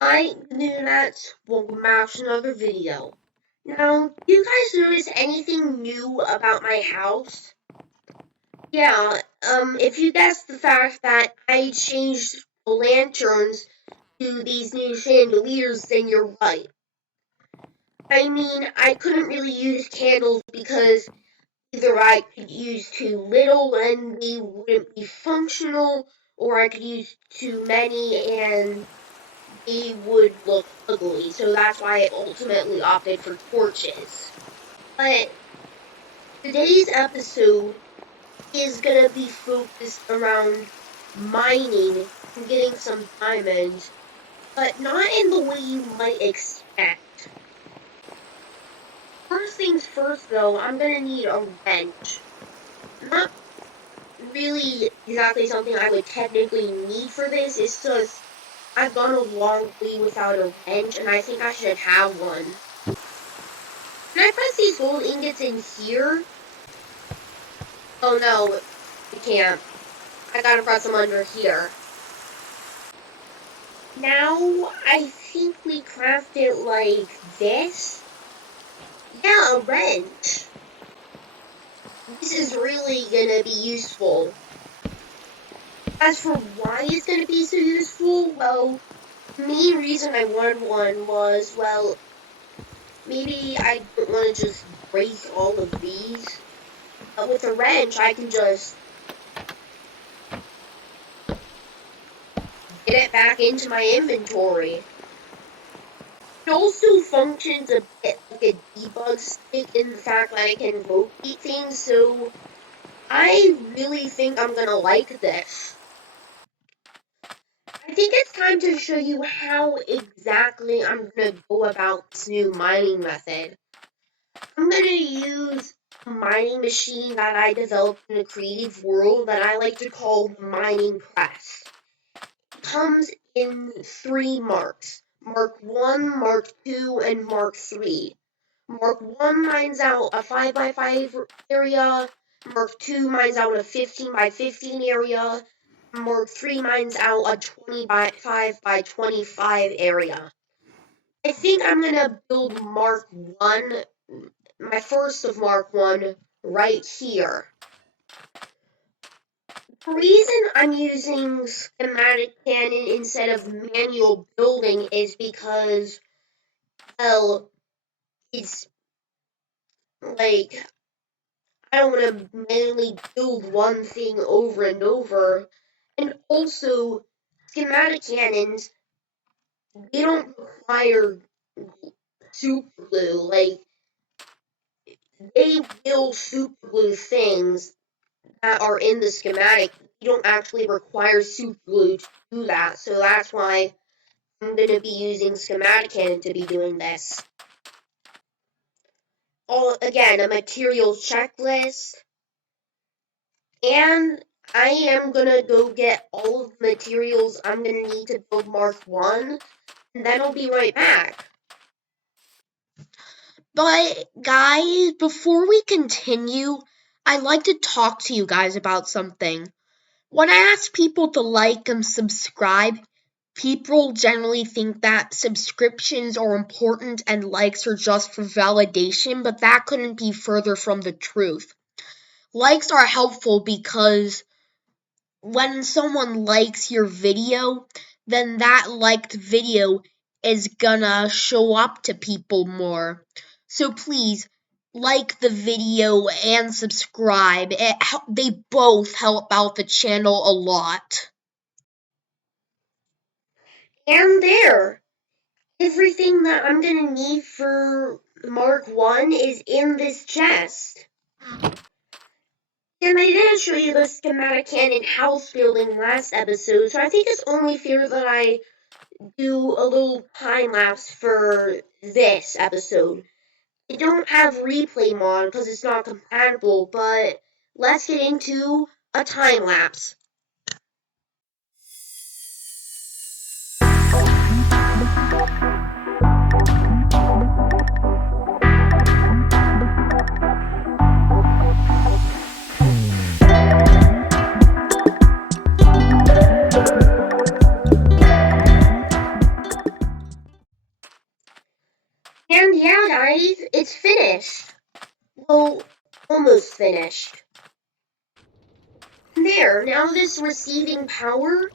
Aight, dudettes, welcome back to another video. Now, do you guys notice anything new about my house? Yeah, if you guessed the fact that I changed the lanterns to these new chandeliers, then you're right. I mean, I couldn't really use candles because either I could use too little and they wouldn't be functional, or I could use too many and they would look ugly, so that's why I ultimately opted for torches. But today's episode is gonna be focused around mining and getting some diamonds, but not in the way you might expect. First things first though, I'm gonna need a wrench. Not really exactly something I would technically need for this, it's just I've gone a long way without a wrench and I think I should have one. Can I press these gold ingots in here? Oh no, I can't. I gotta press them under here. Now, I think we craft it like this. Yeah, a wrench. This is really gonna be useful. As for why it's gonna be so useful, well, the main reason I wanted one was, well, maybe I don't want to just break all of these. But with a wrench, I can just get it back into my inventory. It also functions a bit like a debug stick in the fact that I can rotate things, so I really think I'm gonna like this. I think it's time to show you how exactly I'm gonna go about this new mining method. I'm gonna use a mining machine that I developed in a creative world that I like to call the mining press. It comes in 3 marks. Mark 1, Mark 2, and Mark 3. Mark 1 mines out a 5x5 area, Mark 2 mines out a 15x15 area, Mark 3 mines out a 25x25 area. I think I'm gonna build Mark 1, my first of Mark 1, right here. The reason I'm using schematic cannon instead of manual building is because, well, it's like, I don't want to manually build one thing over and over. And also, schematic cannons, they don't require super glue. Like, they will super glue things that are in the schematic. You don't actually require super glue to do that. So that's why I'm going to be using schematic cannon to be doing this. Again, a materials checklist. And I am gonna go get all of the materials I'm gonna need to build Mark 1, and then I'll be right back. But, guys, before we continue, I'd like to talk to you guys about something. When I ask people to like and subscribe, people generally think that subscriptions are important and likes are just for validation, but that couldn't be further from the truth. Likes are helpful because when someone likes your video, then that liked video is gonna show up to people more. So please, like the video and subscribe. They both help out the channel a lot. And there, everything that I'm gonna need for Mark 1 is in this chest. And I didn't show you the schematic cannon house building last episode, so I think it's only fair that I do a little time lapse for this episode. I don't have replay mod because it's not compatible, but let's get into a time lapse. yeah, guys, it's finished. Well, almost finished. There, now that it's receiving power,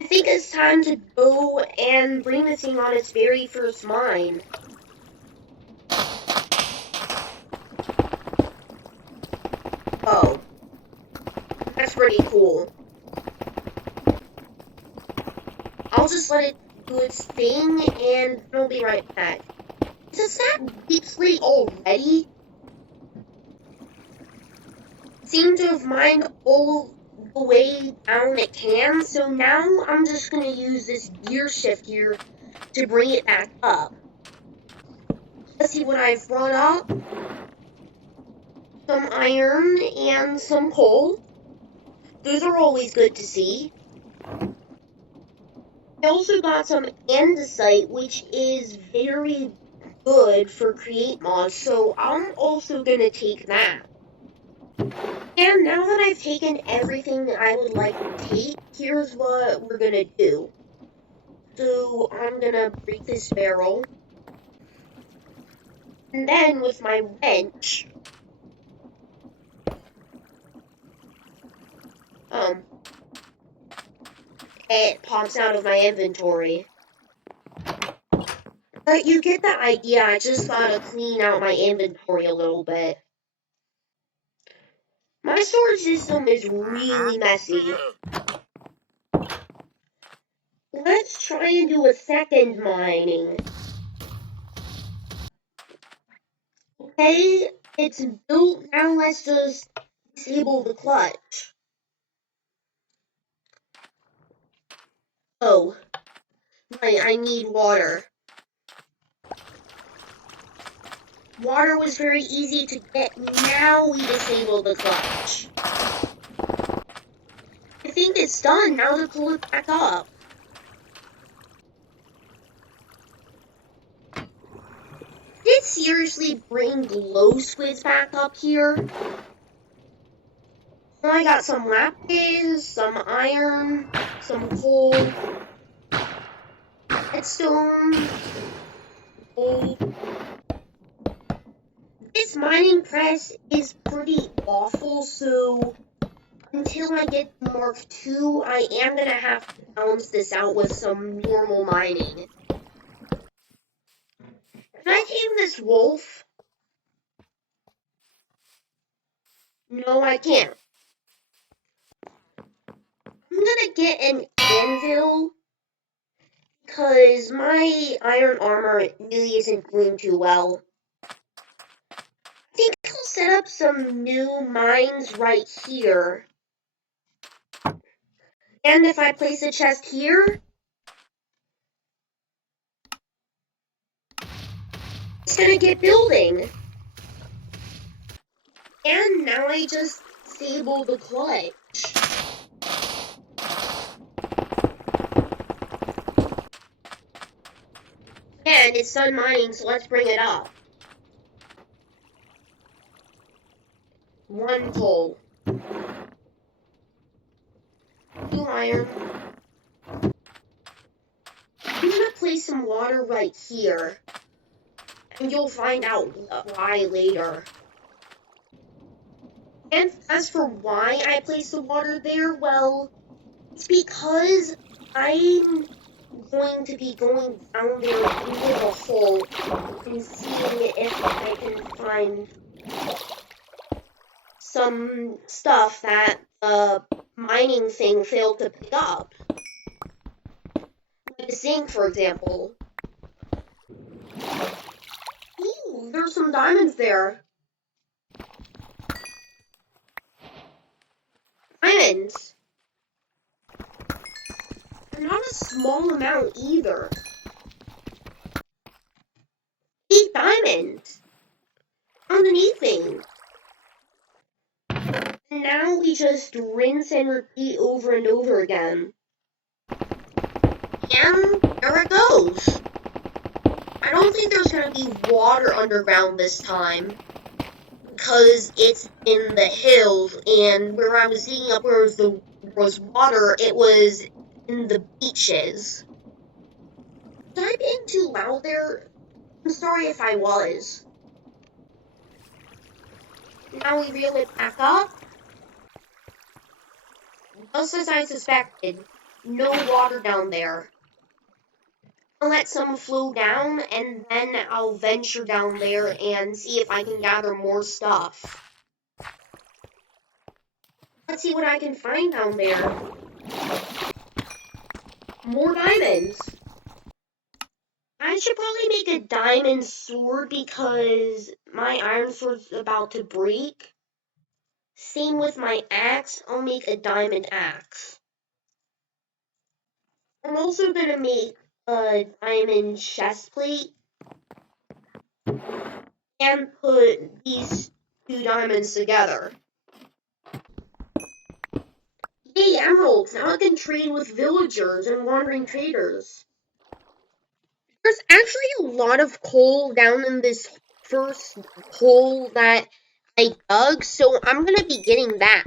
I think it's time to go and bring the thing on its very first mine. Oh, that's pretty cool. I'll just let it do its thing, and I'll be right back. Is that deep sleep already? Seem to have mined all the way down it can, so now I'm just gonna use this gear shift here to bring it back up. Let's see what I've brought up. Some iron and some coal. Those are always good to see. I also got some andesite, which is very good for create mods, so I'm also gonna take that. And now that I've taken everything that I would like to take, here's what we're gonna do. So I'm gonna break this barrel. And then with my wrench, it pops out of my inventory. But you get the idea, I just gotta clean out my inventory a little bit. My storage system is really messy. Let's try and do a second mining. Okay, it's built, now let's just disable the clutch. Oh, right, I need water. Water was very easy to get, now we disable the clutch. I think it's done, now to pull it back up. Did it seriously bring glow squids back up here? Well, I got some lapis, some iron, some coal, redstone, gold. This mining press is pretty awful, so until I get to Mark II, I am gonna have to balance this out with some normal mining. Can I tame this wolf? No, I can't. I'm gonna get an anvil because my iron armor really isn't doing too well. I think I'll set up some new mines right here. And if I place a chest here, it's gonna get building. And now I just disable the clutch. And it's done mining, so let's bring it up. 1 coal. 2 iron. I'm gonna place some water right here. And you'll find out why later. And as for why I placed the water there, well, it's because I'm going to be going down there into the hole and seeing if I can find some stuff that the mining thing failed to pick up. Like the zinc, for example. Ooh, there's some diamonds there. Diamonds! Not a small amount either. 8 diamonds! Found anything. And now we just rinse and repeat over and over again. And there it goes. I don't think there's gonna be water underground this time, because it's in the hills, and where I was digging up where there was water, it was in the beaches. Did I being too loud there? I'm sorry if I was. Now we reel it back up. Just as I suspected, no water down there. I'll let some flow down, and then I'll venture down there and see if I can gather more stuff. Let's see what I can find down there. More diamonds. I should probably make a diamond sword because my iron sword's about to break. Same with my axe, I'll make a diamond axe. I'm also gonna make a diamond chest plate and put these two diamonds together. Yay, emeralds! Now I can trade with villagers and wandering traders. There's actually a lot of coal down in this first hole that I dug, so I'm gonna be getting that.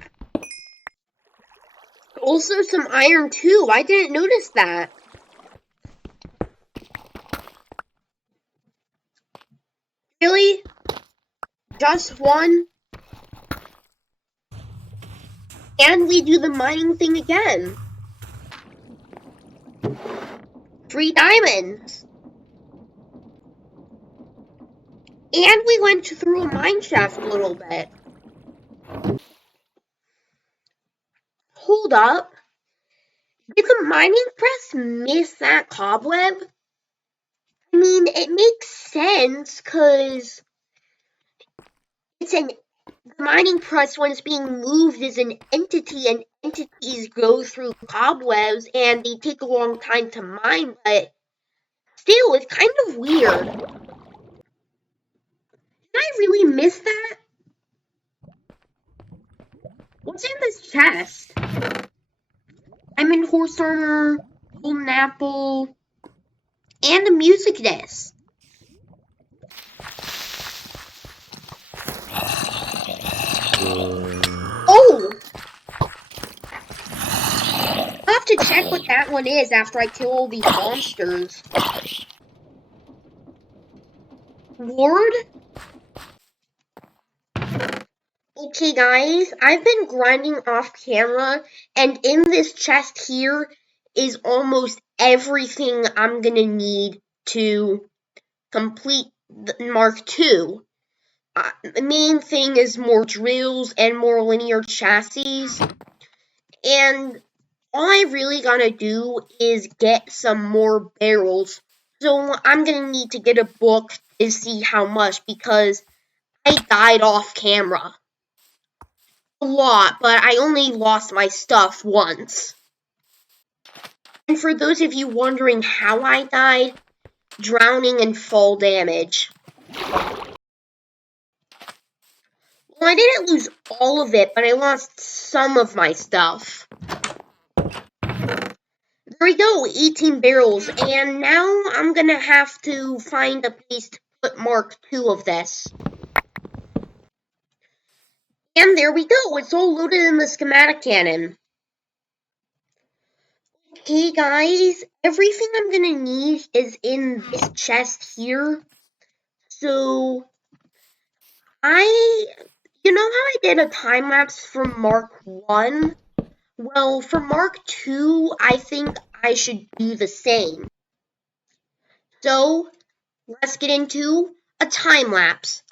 Also some iron too, I didn't notice that. Really? Just one? And we do the mining thing again. 3 diamonds. And we went through a mine shaft a little bit. Hold up. Did the mining press miss that cobweb? I mean, it makes sense, because the mining press, when it's being moved, is an entity, and entities go through cobwebs, and they take a long time to mine, but still, it's kind of weird. Did I really miss that? What's in this chest? I'm in horse armor, golden apple, and a music disc. Oh! I'll have to check what that one is after I kill all these monsters. Ward? Okay guys, I've been grinding off camera, and in this chest here is almost everything I'm gonna need to complete the Mark II. The main thing is more drills and more linear chassis, and all I really gotta do is get some more barrels. So I'm gonna need to get a book to see how much, because I died off camera. A lot, but I only lost my stuff once. And for those of you wondering how I died, drowning and fall damage. Well, I didn't lose all of it, but I lost some of my stuff. There we go, 18 barrels, and now I'm gonna have to find a place to put Mark II of this. And there we go, it's all loaded in the schematic cannon. Okay guys, everything I'm gonna need is in this chest here. So, you know how I did a time lapse from Mark 1? Well, for Mark 2, I think I should do the same. So, let's get into a time lapse.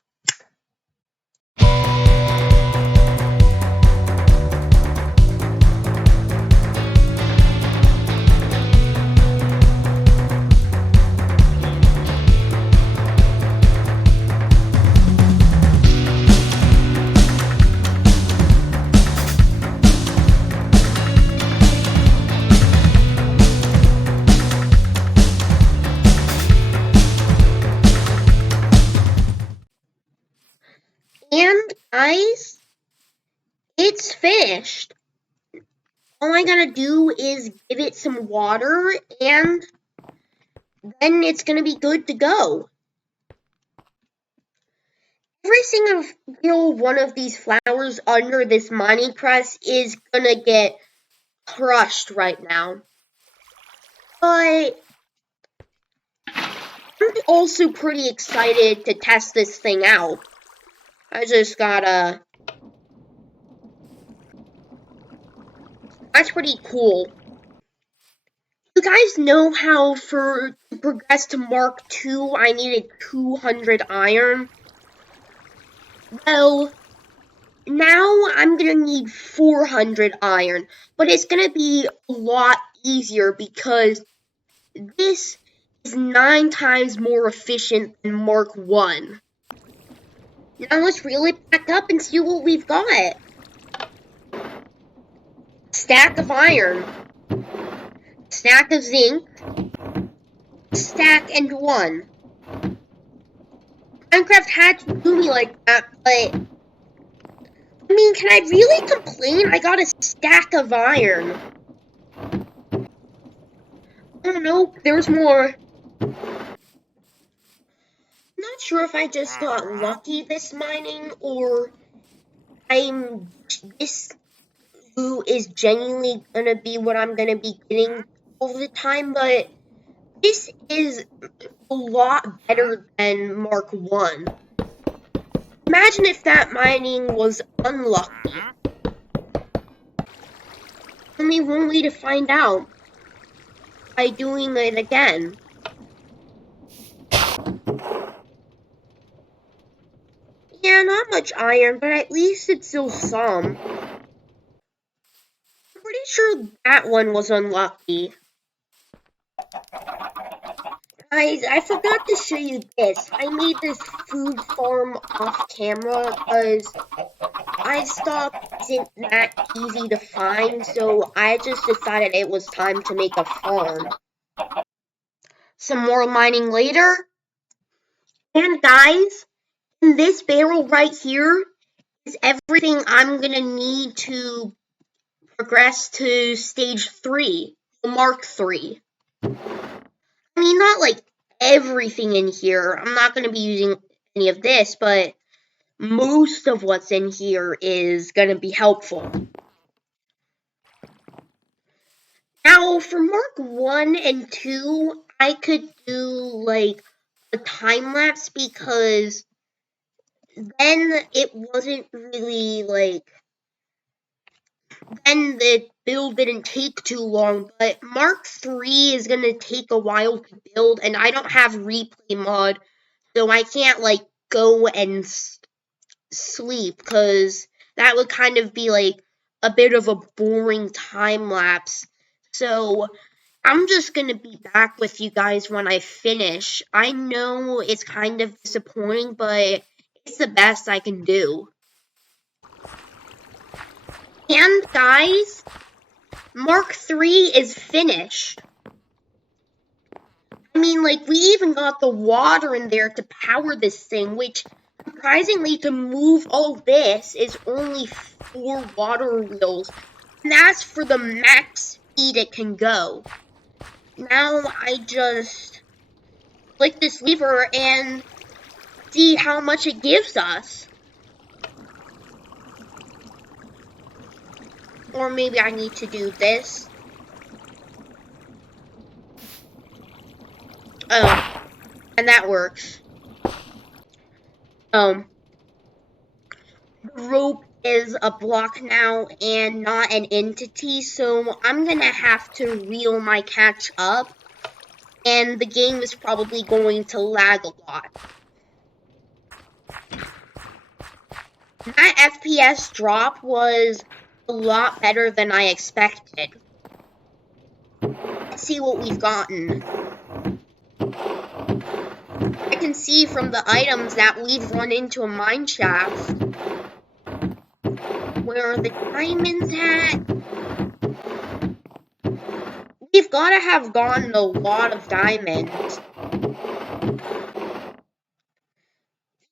And guys, it's finished. All I gotta do is give it some water, and then it's gonna be good to go. Every single one of these flowers under this mining press is gonna get crushed right now. But I'm also pretty excited to test this thing out. I just gotta... That's pretty cool. You guys know how to progress to Mark II, I needed 200 iron? Well, now I'm gonna need 400 iron, but it's gonna be a lot easier because this is 9 times more efficient than Mark I. Now let's reel it back up and see what we've got. Stack of iron, stack of zinc, stack and 1. Minecraft had to do me like that, but I mean, can I really complain? I got a stack of iron. I don't know, there's more. I'm not sure if I just got lucky this mining or this loot is genuinely gonna be what I'm gonna be getting all the time, but this is a lot better than Mark 1. Imagine if that mining was unlucky. Only one way to find out. By doing it again. Yeah, not much iron, but at least it's still some. I'm pretty sure that one was unlucky. Guys, I forgot to show you this. I made this food farm off camera because livestock isn't that easy to find, so I just decided it was time to make a farm. Some more mining later. And guys, in this barrel right here is everything I'm gonna need to progress to stage 3, Mark 3. I mean, not like everything in here. I'm not gonna be using any of this, but most of what's in here is gonna be helpful. Now, for Mark 1 and 2, I could do, like, a time-lapse because then it wasn't really, like, then the build didn't take too long, but Mark 3 is gonna take a while to build, and I don't have replay mod, so I can't, like, go and sleep, because that would kind of be, like, a bit of a boring time-lapse. So I'm just gonna be back with you guys when I finish. I know it's kind of disappointing, but it's the best I can do. And guys, Mark 3 is finished. I mean, like, we even got the water in there to power this thing, which, surprisingly, to move all this is only 4 water wheels. And that's for the max speed it can go. Now I just click this lever and see how much it gives us. Or maybe I need to do this. Oh, and that works. The rope is a block now and not an entity, so I'm gonna have to reel my catch up, and the game is probably going to lag a lot. That FPS drop was a lot better than I expected. Let's see what we've gotten. I can see from the items that we've run into a mine shaft. Where are the diamonds at? We've gotta have gotten a lot of diamonds.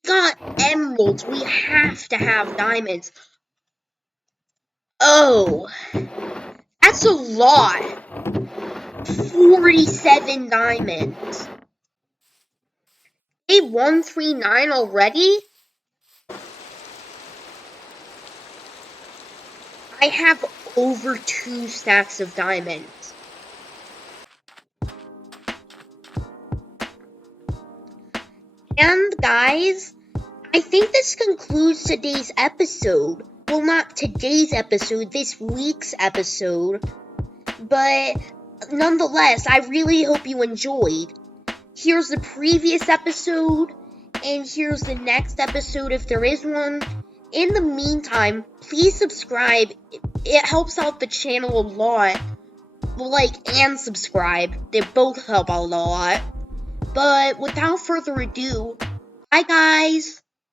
We got emeralds. We have to have diamonds. Oh, that's a lot. 47 diamonds. Day 139 already? I have over 2 stacks of diamonds. And guys, I think this concludes today's episode. Well, not today's episode, this week's episode. But nonetheless, I really hope you enjoyed. Here's the previous episode, and here's the next episode if there is one. In the meantime, please subscribe. It helps out the channel a lot. Like and subscribe. They both help out a lot. But without further ado, bye guys!